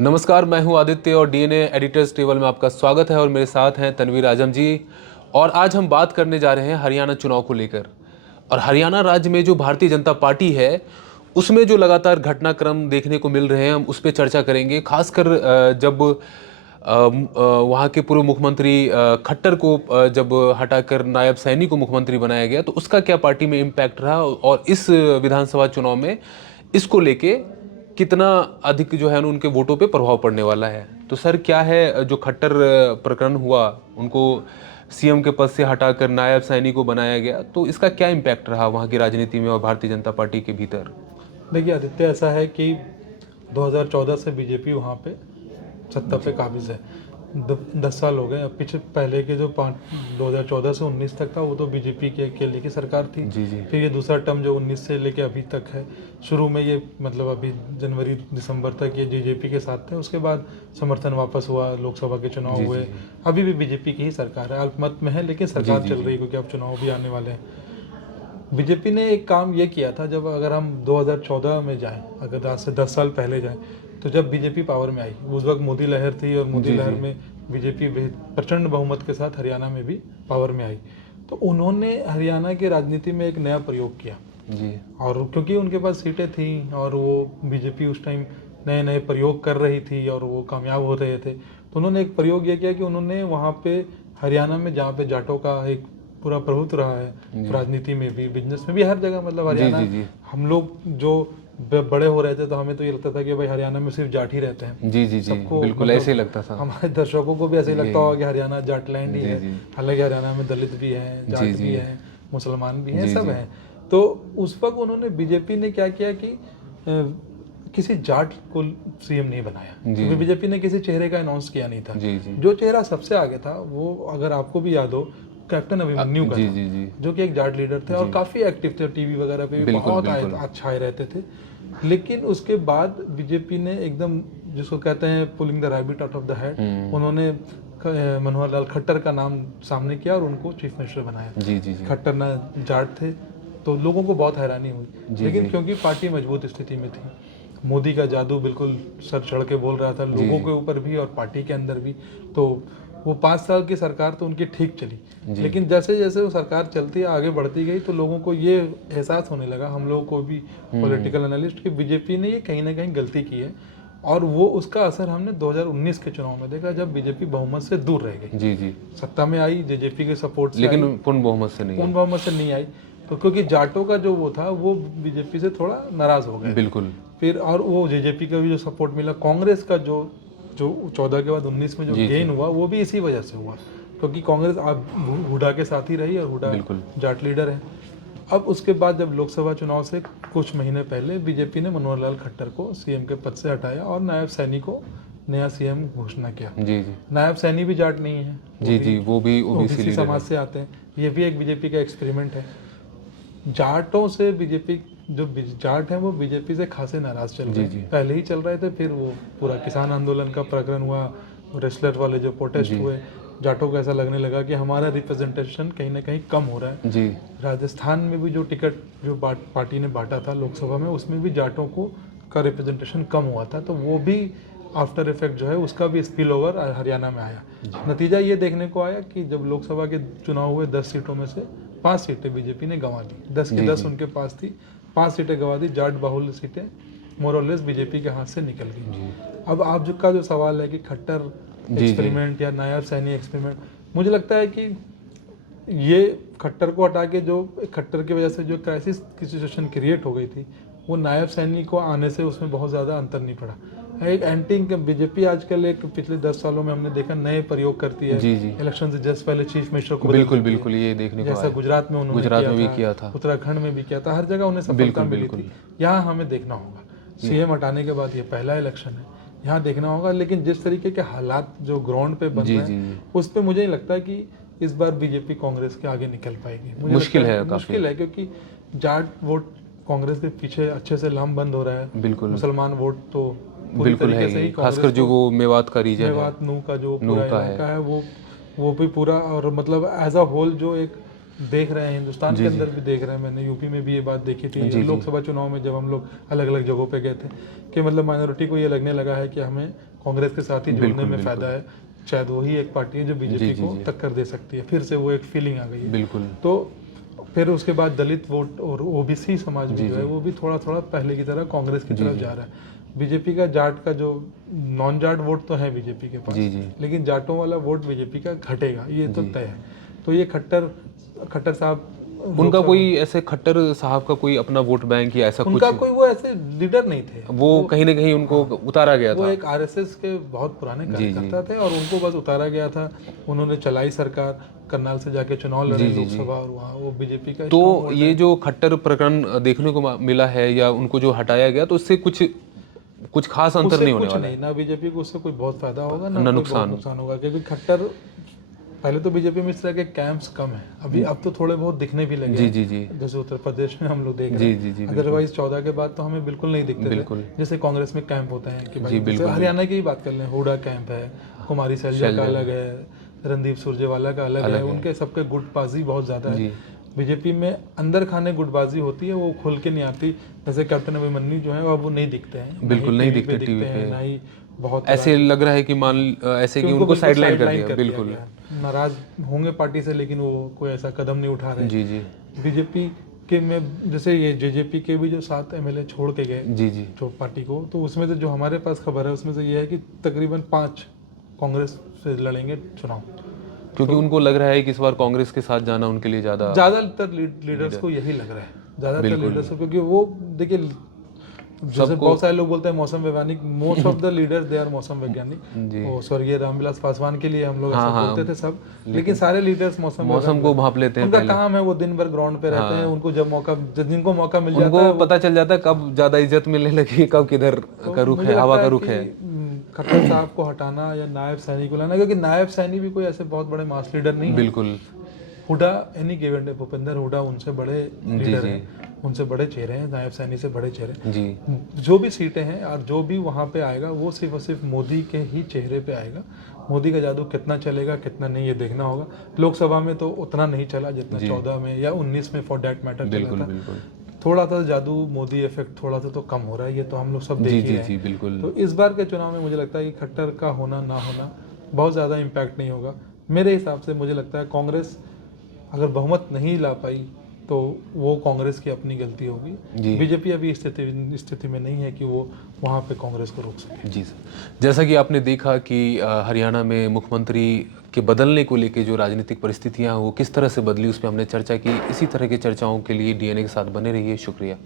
नमस्कार, मैं हूं आदित्य और डीएनए एडिटर्स टेबल में आपका स्वागत है और मेरे साथ हैं तनवीर आजम जी। और आज हम बात करने जा रहे हैं हरियाणा चुनाव को लेकर। और हरियाणा राज्य में जो भारतीय जनता पार्टी है उसमें जो लगातार घटनाक्रम देखने को मिल रहे हैं, हम उस पर चर्चा करेंगे। खासकर जब वहाँ के पूर्व मुख्यमंत्री खट्टर को जब हटाकर नायब सैनी को मुख्यमंत्री बनाया गया तो उसका क्या पार्टी में इम्पैक्ट रहा, और इस विधानसभा चुनाव में इसको लेके कितना अधिक जो है उनके वोटों पे प्रभाव पड़ने वाला है। तो सर, क्या है जो खट्टर प्रकरण हुआ, उनको सीएम के पद से हटाकर नायब सैनी को बनाया गया, तो इसका क्या इम्पैक्ट रहा वहाँ की राजनीति में और भारतीय जनता पार्टी के भीतर? देखिए आदित्य, ऐसा है कि 2014 से बीजेपी वहाँ पे सत्ता पे काबिज है। 10 साल हो गए। अब पीछे पहले के जो 2014 से 19 तक था वो तो बीजेपी के अकेले की सरकार थी। जी जी। फिर ये दूसरा टर्म जो 19 से लेके अभी तक है, शुरू में ये मतलब अभी जनवरी दिसंबर तक ये बीजेपी के साथ थे। उसके बाद समर्थन वापस हुआ, लोकसभा के चुनाव जी हुए। जी। अभी भी बीजेपी की ही सरकार है, अल्पमत में है लेकिन सरकार जी चल जी। रही है क्योंकि अब चुनाव भी आने वाले हैं। बीजेपी ने एक काम ये किया था, जब अगर हम 2014 में जाएं, अगर आज से 10 साल पहले जाएं, तो जब बीजेपी पावर में आई उस वक्त मोदी लहर थी और मोदी जी लहर जी। में बीजेपी प्रचंड बहुमत के साथ हरियाणा में भी पावर में आई। तो उन्होंने हरियाणा की राजनीति में एक नया प्रयोग किया जी और क्योंकि उनके पास सीटें थी और वो बीजेपी उस टाइम नए नए प्रयोग कर रही थी और वो कामयाब हो रहे थे, तो उन्होंने एक प्रयोग ये किया कि उन्होंने वहाँ पे हरियाणा में, जहाँ पे जाटों का एक पूरा प्रभुत्व रहा है राजनीति में भी, बिजनेस में भी, हर जगह, मतलब जी हरियाणा, जी जी हम लोग जो बड़े हो रहे थे तो हमें तो ये लगता था कि भाई हरियाणा में सिर्फ जाट ही रहते हैं। जी जी जी, सबको बिल्कुल मतलब ऐसे ही लगता था। हमारे दर्शकों को भी ऐसे ही लगता होगा कि हरियाणा जाटलैंड ही जी है। जी हालांकि हरियाणा में दलित भी हैं, जी जाट जी भी हैं, मुसलमान भी हैं, जी सब जी हैं। तो उस वक्त उन्होंने, बीजेपी ने क्या किया कि किसी जाट को सीएम नहीं बनाया, क्योंकि बीजेपी ने किसी चेहरे का अनाउंस किया नहीं था। जी जी जो चेहरा सबसे आगे था वो, अगर आपको भी याद हो, कैप्टन अभिमन्यु का जी था, जी जी। जो कि एक जाट लीडर थे और काफ़ी एक्टिव थे, टीवी वगैरह पे भी बिल्कुल बहुत बिल्कुल। अच्छा आए रहते थे। लेकिन उसके बाद बीजेपी ने एकदम, जिसको कहते हैं pulling the rabbit out of the hat, उन्होंने मनोहर लाल खट्टर का नाम सामने किया और उनको चीफ मिनिस्टर बनाया। जी जी जी खट्टर ना जाट थे, तो लोगों को बहुत हैरानी हुई। जी लेकिन जी क्योंकि पार्टी मजबूत स्थिति में थी, मोदी का जादू बिल्कुल सर चढ़ के बोल रहा था लोगों के ऊपर भी और पार्टी के अंदर भी, तो वो 5 साल की सरकार तो उनकी ठीक चली। लेकिन जैसे जैसे वो सरकार चलती आगे बढ़ती गई तो लोगों को ये एहसास होने लगा, हम लोगों को भी, पॉलिटिकल एनालिस्ट, कि बीजेपी ने ये कहीं ना कहीं गलती की है। और वो उसका असर हमने 2019 के चुनाव में देखा, जब बीजेपी बहुमत से दूर रह गई। जी जी। सत्ता में आई जेजेपी के सपोर्ट से, लेकिन पूर्ण बहुमत से नहीं पूर्ण बहुमत से नहीं आई, तो क्योंकि जाटों का जो वो था वो बीजेपी से थोड़ा नाराज हो गए। बिल्कुल। फिर और वो जेजेपी का भी जो सपोर्ट मिला, कांग्रेस का जो जो 14 के बाद 19 में जो गेन हुआ वो भी इसी वजह से हुआ, क्योंकि कांग्रेस आप हुडा के साथ ही रही और हुडा जाट लीडर है। अब उसके बाद जब लोकसभा चुनाव से कुछ महीने पहले बीजेपी ने मनोहर लाल खट्टर को सीएम के पद से हटाया और नायब सैनी को नया सीएम घोषणा किया। जी जी नायब सैनी भी जाट नहीं है, जी जी, वो भी ओबीसी लीडर समाज से आते हैं। ये भी एक बीजेपी का एक्सपेरिमेंट है। जाटों से बीजेपी, जो जाट हैं वो बीजेपी से खासे नाराज चल रहे हैं, पहले ही चल रहे थे। फिर वो पूरा किसान आंदोलन का प्रकरण हुआ, रेसलर वाले जो प्रोटेस्ट हुए, जाटों को ऐसा लगने लगा कि हमारा रिप्रेजेंटेशन कहीं ना कहीं कम हो रहा है। जी। राजस्थान में भी जो टिकट जो पार्टी ने बांटा था लोकसभा में, उसमें भी जाटों को का रिप्रेजेंटेशन कम हुआ था, तो वो भी आफ्टर इफेक्ट जो है उसका भी स्पिल ओवर हरियाणा में आया। नतीजा ये देखने को आया कि जब लोकसभा के चुनाव हुए 10 सीटों में से 5 सीटें बीजेपी ने गंवा दी, 10 की 10 उनके पास थी, 5 सीटें गंवा दी। जाट बाहुल्य सीटें मोरलेस बीजेपी के हाथ से निकल गई। अब आप जो सवाल है कि खट्टर एक्सपेरिमेंट या नायब सैनी एक्सपेरिमेंट, मुझे लगता है कि ये खट्टर को हटा के, जो खट्टर की वजह से जो क्राइसिस की सिचुएशन क्रिएट हो गई थी, वो नायब सैनी को आने से उसमें बहुत ज़्यादा अंतर नहीं पड़ा। एक एंटी बीजेपी आजकल, एक पिछले 10 सालों में हमने देखा, नए प्रयोग करती है। इलेक्शन से जस्ट पहले चीफ मिनिस्टर को बिल्कुल बिल्कुल, ये देखने को जैसा गुजरात में उन्होंने भी किया था, उत्तराखंड में भी किया था, हर जगह उन्हें सफलता मिली थी। यहाँ हमें देखना होगा, सीएम हटाने के बाद ये पहला इलेक्शन है, यहाँ देखना होगा। लेकिन जिस तरीके के हालात जो ग्राउंड पे बन रहे हैं, उस पर मुझे नहीं लगता कि इस बार बीजेपी कांग्रेस के आगे निकल पाएगी। मुश्किल है क्योंकि जाट वोट कांग्रेस के पीछे अच्छे से लामबंद हो रहा है। बिल्कुल। मुसलमान वोट तो बिल्कुल है, खासकर जो वो मेवात का रीजन है, मेवात नू का जो पूरा इलाका है, वो भी पूरा, और मतलब एज अ होल जो एक देख रहे हैं हिंदुस्तान के अंदर भी देख रहे हैं। मैंने यूपी में भी ये बात देखी थी लोकसभा चुनाव में, जब हम लोग अलग अलग जगहों पे गए थे, कि मतलब माइनॉरिटी को ये लगने लगा है कि हमें कांग्रेस के साथ ही जोड़ने बिल्कुल, में बिल्कुल। फायदा है। शायद वही एक पार्टी है जो बीजेपी जी, को जी। टक्कर दे सकती है, फिर से वो एक फीलिंग आ गई है। बिल्कुल। तो फिर उसके बाद दलित वोट और ओबीसी समाज जी, भी जो है जी। वो भी थोड़ा थोड़ा पहले की तरह कांग्रेस की जी, तरफ जी। जा रहा है। बीजेपी का जाट का जो नॉन जाट वोट तो है बीजेपी के पास, जी, जी। लेकिन जाटों वाला वोट बीजेपी का घटेगा, ये तो जी। तय है। तो ये खट्टर साहब उनका लोकसभा- कोई ऐसे खट्टर साहब का कोई अपना वोट बैंक या ऐसा उनका कुछ, कोई वो ऐसे लीडर नहीं थे। वो कहीं ना कहीं उनको उतारा गया वो था। एक आरएसएस के बहुत पुराने जी, कार्यकर्ता थे और उनको बस उतारा गया था। उन्होंने चलाई सरकार, करनाल से जाके चुनाव लड़े जी, जी, जी। लोकसभा, और वहाँ वो बीजेपी का तो stronghold ये है। जो खट्टर प्रकरण देखने को मिला है या उनको जो हटाया गया, तो उससे कुछ खास अंतर उससे नहीं होने कुछ वाला नहीं, है, ना बीजेपी को उससे कोई बहुत फायदा होगा ना ना कोई बहुत नुकसान। नुकसान होगा, क्योंकि खट्टर पहले तो बीजेपी में इस तरह के कैंप्स कम है, अभी अब तो थोड़े बहुत दिखने भी लगे जी, हैं। जी, जी। जैसे उत्तर प्रदेश में हम लोग देख रहे जी, हैं। जी, जी, बिल्कुल। अदरवाइज 14 के बाद तो हमें बिल्कुल नहीं दिखते थे। बिल्कुल। जैसे कांग्रेस में कैंप होते हैं कि भाई, जी, जैसे बिल्कुल, हरियाणा की ही बात कर लें, हुडा कैंप है, कुमारी सैलजा का अलग है, रणदीप सुरजेवाला का अलग है, उनके सबके गुटबाजी बहुत ज़्यादा है। जी। बीजेपी में अंदर खाने गुटबाजी होती है, वो खुल के नहीं आती। जैसे कैप्टन अभिमन्यु जो है अब वो नहीं दिखते हैं, बिल्कुल नहीं टीवी दिखते टीवी हैं, पे। ना ही बहुत ऐसे लग रहा है कि ऐसे कि उनको साइडलाइन कर दिया। बिल्कुल। गया है। नाराज होंगे पार्टी से, लेकिन वो कोई ऐसा कदम नहीं उठा रहे। जी, जी। बीजेपी के में जैसे ये जेजेपी के भी जो 7 एमएलए छोड़ के गए जी, जी। जो पार्टी को, तो उसमें से जो हमारे पास खबर है उसमें से ये है कि तकरीबन 5 कांग्रेस से लड़ेंगे चुनाव। क्योंकि उनको लग रहा है कि इस बार कांग्रेस के साथ जाना उनके लिए ज्यादातर लीडर्स को यही लग रहा है, ज्यादातर बिल्कुल। लीडर्स को, क्योंकि वो देखिए जैसे बहुत सारे लोग बोलते हैं मौसम वैज्ञानिक, most of the leaders they are मौसम वैज्ञानिक। जी। वो स्वर्गीय रामविलास पासवान के लिए हम लोग ऐसा हाँ, बोलते थे सब, लेकिन सारे लीडर्स मौसम को भांप लेते हैं उनका पहले। काम है, वो दिन भर ग्राउंड पे रहते हैं। उनको जिनको मौका मिल जाता उनको है, पता चल जाता है कब ज्यादा इज्जत मिलने लगी, कब किधर का रुख मुझे है, हवा लगता का है रुख कि, है। खट्टर साहब को हटाना या नायब सैनी को लाना, क्योंकि नायब सैनी भी कोई ऐसे बहुत बड़े मास लीडर नहीं है। बिल्कुल। Hooda any given day, Bhupendra Hooda उनसे बड़े लीडर हैं, उनसे बड़े चेहरे हैं, नायब सैनी से बड़े चेहरे। जी। जो भी सीटें हैं और जो भी वहाँ पे आएगा वो सिर्फ और सिर्फ मोदी के ही चेहरे पे आएगा। मोदी का जादू कितना चलेगा कितना नहीं, ये देखना होगा। लोकसभा में तो उतना नहीं चला जितना 14 में या 19 में फॉर डैट मैटर चला बिल्कुल, था। बिल्कुल। थोड़ा सा जादू, मोदी इफेक्ट थोड़ा सा तो कम हो रहा है, ये तो हम लोग सब देख जी, ही जी, रहे जी, हैं। बिल्कुल। तो इस बार के चुनाव में मुझे लगता है कि खट्टर का होना ना होना बहुत ज़्यादा इम्पैक्ट नहीं होगा। मेरे हिसाब से मुझे लगता है कांग्रेस अगर बहुमत नहीं ला पाई तो वो कांग्रेस की अपनी गलती होगी। बीजेपी अभी स्थिति में नहीं है कि वो वहाँ पे कांग्रेस को रोक सके। जी सर, जैसा कि आपने देखा कि हरियाणा में मुख्यमंत्री के बदलने को लेके जो राजनीतिक परिस्थितियां वो किस तरह से बदली, उस पर हमने चर्चा की। इसी तरह की चर्चाओं के लिए डीएनए के साथ बने रहिए। शुक्रिया।